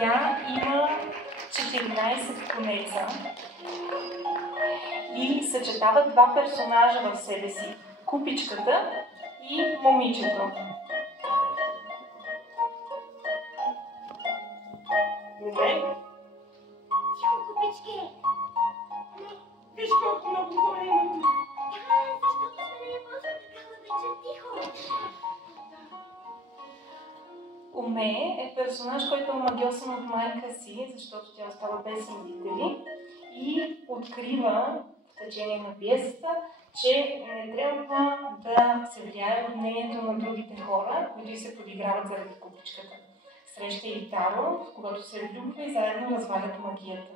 Тя има 14 конеца и съчетава два персонажа в себе си. Купичката и момичето. Добре? Тихо, купички! Виж колко много хора има. Да, защото сме не почва такава вечер. Тихо! Уме е персонаж, който е омагьосан от майка си, защото тя остава без родители и открива в течение на пиесата, че не трябва да се влияе от мнението на другите хора, които се подиграват заради купичката. Среща и Таро, в когото се влюбва и заедно развалят магията.